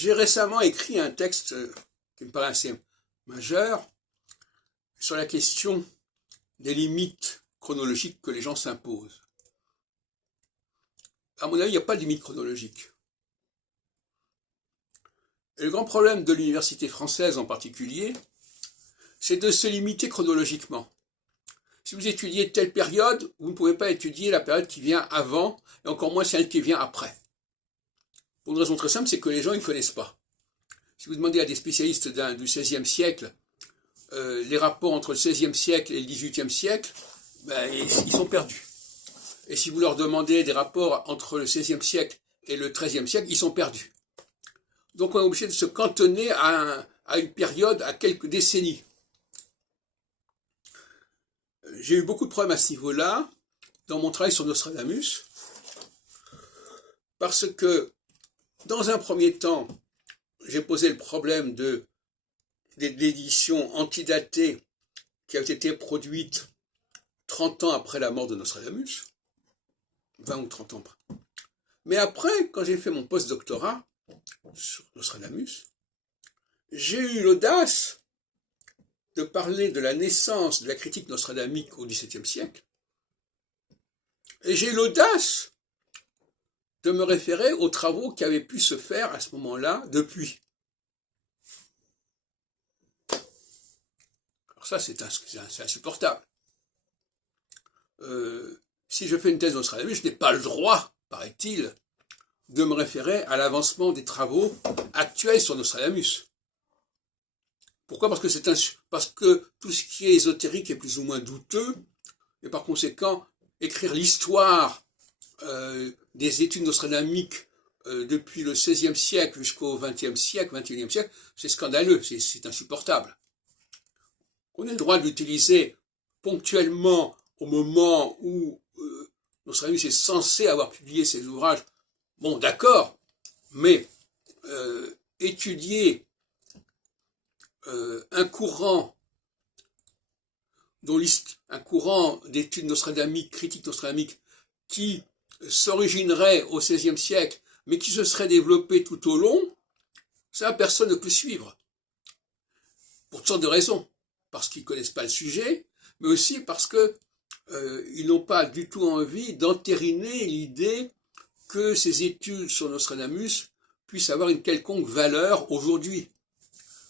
J'ai récemment écrit un texte qui me paraît assez majeur sur la question des limites chronologiques que les gens s'imposent. À mon avis, il n'y a pas de limite chronologique. Et le grand problème de l'université française en particulier, c'est de se limiter chronologiquement. Si vous étudiez telle période, vous ne pouvez pas étudier la période qui vient avant, et encore moins celle qui vient après. Pour une raison très simple, c'est que les gens ne connaissent pas. Si vous demandez à des spécialistes du XVIe siècle les rapports entre le XVIe siècle et le XVIIIe siècle, ils sont perdus. Et si vous leur demandez des rapports entre le XVIe siècle et le XIIIe siècle, ils sont perdus. Donc on est obligé de se cantonner à une période, à quelques décennies. J'ai eu beaucoup de problèmes à ce niveau-là dans mon travail sur Nostradamus, parce que dans un premier temps, j'ai posé le problème d'éditions antidatées qui avaient été produites 30 ans après la mort de Nostradamus, 20 ou 30 ans après. Mais après, quand j'ai fait mon post-doctorat sur Nostradamus, j'ai eu l'audace de parler de la naissance de la critique nostradamique au XVIIe siècle, et j'ai eu l'audace de me référer aux travaux qui avaient pu se faire à ce moment-là depuis. Alors ça, c'est insupportable. Si je fais une thèse Nostradamus, je n'ai pas le droit, paraît-il, de me référer à l'avancement des travaux actuels sur Nostradamus. Pourquoi ? Parce que tout ce qui est ésotérique est plus ou moins douteux, et par conséquent, écrire l'histoire des études nostradamiques depuis le XVIe siècle jusqu'au XXe siècle, XXIe siècle, c'est scandaleux, c'est insupportable. On a le droit de l'utiliser ponctuellement au moment où Nostradamus est censé avoir publié ses ouvrages. Bon, d'accord, mais étudier un courant d'études nostradamiques, critiques nostradamiques, qui s'originerait au XVIe siècle, mais qui se serait développé tout au long, ça, personne ne peut suivre. Pour toutes sortes de raisons. Parce qu'ils ne connaissent pas le sujet, mais aussi parce qu'ils n'ont pas du tout envie d'entériner l'idée que ces études sur Nostradamus puissent avoir une quelconque valeur aujourd'hui.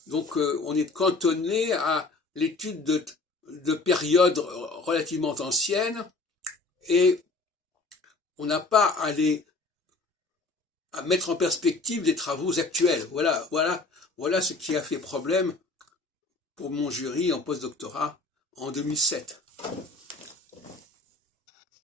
Donc on est cantonné à l'étude de périodes relativement anciennes, et on n'a pas à mettre en perspective des travaux actuels. Voilà ce qui a fait problème pour mon jury en postdoctorat en 2007.